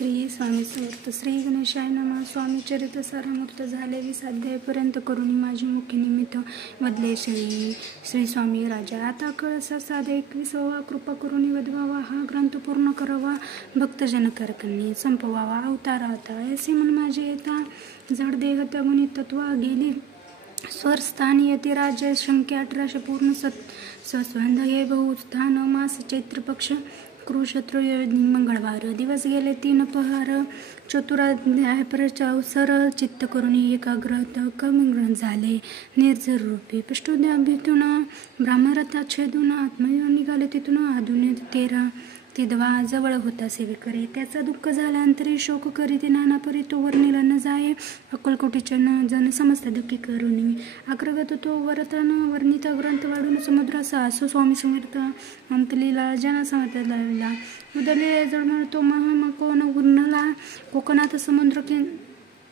श्री स्वामी समर्थ. श्री गणेशाय नमः. स्वामी चरित सारामूर्त झाले 20 अध्यायपर्यंत करून माझी मुख्य निमित्त वदले श्री स्वामी राजा. आता कळसा साधे 21वा कृपा करून वदवावा. हा ग्रंथ पूर्ण करावा. भक्तजन करकणी संपवावा. अवताराता असे मन माझे येता. जड देह त्यागुणी तत्वा गेली स्वस्थानी येते राज्य संख्या 1800 पूर्ण सस्वंध हे बहुस्थान मास चैत्र पक्ष कृषत्र मंगळवार दिवस गेले 3 पहार चतुराध्याय अवसर चित्त करून एकाग्रत कमग्न झाले निर्जर रूपी पृष्ठोद्याभीतून ब्राह्मरथा छेदून आत्मयोग निघाले तिथून आधुन 13 तिदवा जवळ होता सेवेकरी त्याचा दुःख झाल्यानंतरी शोक करीत नाना परी तो वर्णिला न जाये अक्कलकोटीच्या जन समस्त दुःखी करून अग्रगत तो वरतन वर्णित ग्रंथ वाढून समुद्राचा असो स्वामी समर्थ अंतलीला जना समर्थ लावला उदरलेला जळमळ तो महामकोन उन्नला कोकणात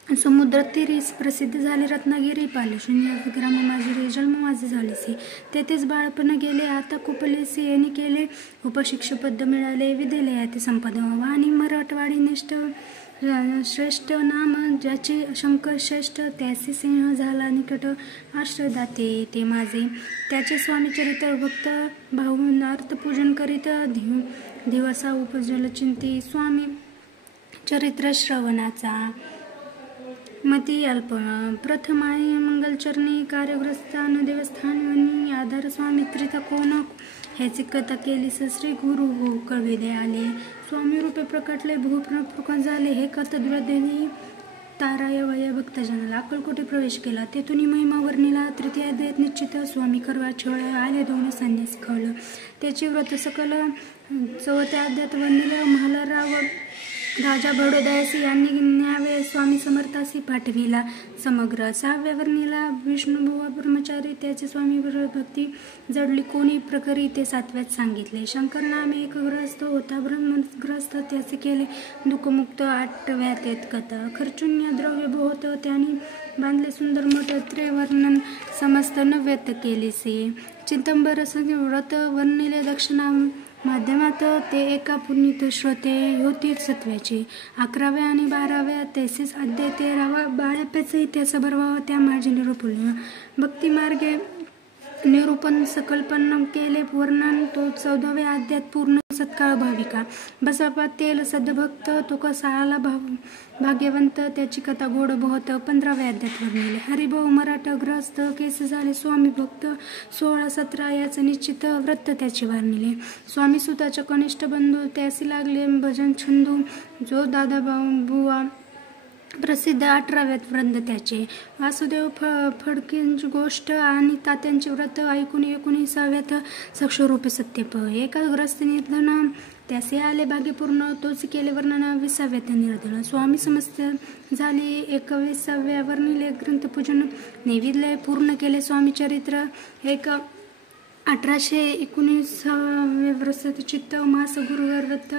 समुद्र तीरीस प्रसिद्ध झाले रत्नागिरी पालशून्य ग्राम माझी जन्म माझे झालेसे तेथेच बाळपण गेले आता कुपलेसे यांनी केले उपशिक्षपद मिळाले विद्यालयात संपदा आणि मराठवाडी निष्ठ श्रेष्ठ नाम ज्याचे शंकर श्रेष्ठ त्याचे सिंह झाला निकट आश्रयदाते ते माझे त्याचे स्वामी चरित्र भक्त भाऊन अर्थपूजन करीत दिवसा उपजल चिंती स्वामी चरित्र श्रवणाचा मती अल्पना प्रथमाय मंगलचरणी कार्यग्रस्तान देवस्थानी आधार स्वामी त्रितकोण ह्याची कथा केली श्री गुरु हो कळविले आले स्वामी रूपे प्रकटले भूप्रमुख झाले हे कथद्वदेवी ताराय वय भक्तजनाला अक्कलकोटी प्रवेश केला तेथून महिमा वर्णिला तृतीय अध्यायात निश्चित स्वामी करवा छळ आले 2 संन्यास खळ त्याची व्रत सकल 4थ्या अध्यायात वर्णिलं महालराव राजा बडोदायसी यांनी न्यावे स्वामी समर्थासी पाठविला समग्र 6व्या वर्णीला विष्णुबुवा ब्रह्मचारी त्याचे स्वामी भक्ती जडली कोणी प्रकरी ते 7व्यात सांगितले शंकर नामे एक ग्रस्त होता ब्रह्मग्रस्त त्याचे केले दुःखमुक्त 8व्यात कथा खर्चुन्य द्रव्य बहुत त्यांनी बांधले सुंदर मठ त्रिवर्णन समस्त 9व्यात केलेसे चिंतंबर व्रत वर्णिले दक्षिणा माध्यमात ते एका पुनीत श्रोते होती 7व्याचे 11व्या आणि 12व्या तसेच अध्याय 13वा बाळ्याप्याचा इतिहास भरवावा त्या माझे निरूपण भक्ती मार्गे निरूपण सकल्पन केले वर्णन तो 14व्या अध्यायात पूर्ण सत्काळ भाविका बसपा तेल सद्भक्त तो कसाला भाग्यवंत त्याची कथा गोड बहुत 15व्या अध्यायात वर्णिले हरिभाऊ मराठा ग्रस्त केस झाले स्वामी भक्त 16-17 याचं निश्चित व्रत त्याचे वर्णिले स्वामी सुताच्या कनिष्ठ बंधू त्यासी लागले भजन छंदू जो दादा बुवा प्रसिद्ध 18व्यात व्रत त्याचे वासुदेव फडकेंची गोष्ट आणि तात्यांचे व्रत ऐकून 19व्यात सक्षरूपे सत्यप एका ग्रस्त निर्धन त्यासे आले भाग्यपूर्ण तोच केले वर्णन 20व्यात निर्धन स्वामी समस्त झाले 21व्या वर्णिले ग्रंथपूजन नैवेद्य पूर्ण केले स्वामी चरित्र 1819 व्रत चित्त मास गुरुवार व्रत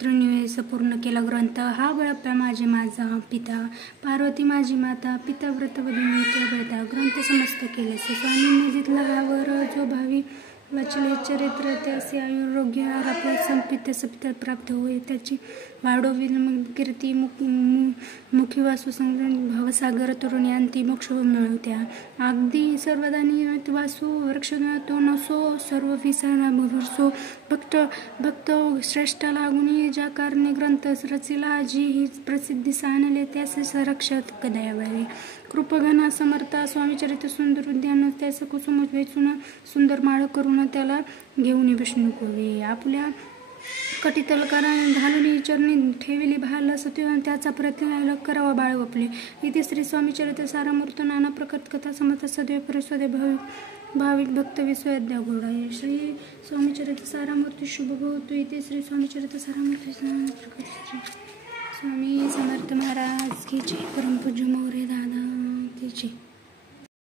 त्रिनिवेश पूर्ण केला ग्रंथ हा बळप्पा माझे माझा पिता पार्वती माझी माता पिता व्रत व्रता ग्रंथ समस्त केले स्वामींनी जिथला हा वर जो भावी वाचले चरित्र त्याचे आयुरोग्य आराप संपित सपित प्राप्त होय त्याची वाढोविल कीर्ती मुखी वासू संग्रह भवसागर तरुणी अंती मोक्ष मिळवत्या अगदी सर्वदानी वासू वृक्ष तो नसो सर्व विसारा भरसो भक्त श्रेष्ठ लागुनी ज्या कारणे ग्रंथ रचिला जी ही प्रसिद्धी सानले त्यास संरक्षक कदयावे कृपघना समर्था स्वामी चरित्र सुंदर उद्यान त्यास कुसुम वेचून सुंदर माळ करून त्याला घेऊन विष्णू कोवे आपल्या कटितलकाराने घालून चरणी ठेविली भाला सत्य त्याचा प्रतिनायक करावा बाळ वपले इथे श्री स्वामी चरित्र सारामूर्त नाना प्रकट कथा समर्थ सदैव परिसदे भाविक भक्त विश्वद्या घोडा श्री स्वामी चरित्र सारामूर्ती शुभ भवतु इथे श्री स्वामी चरित्र सारामूर्ती स्वामी समर्थ महाराज की जय परम पूज्य मोरे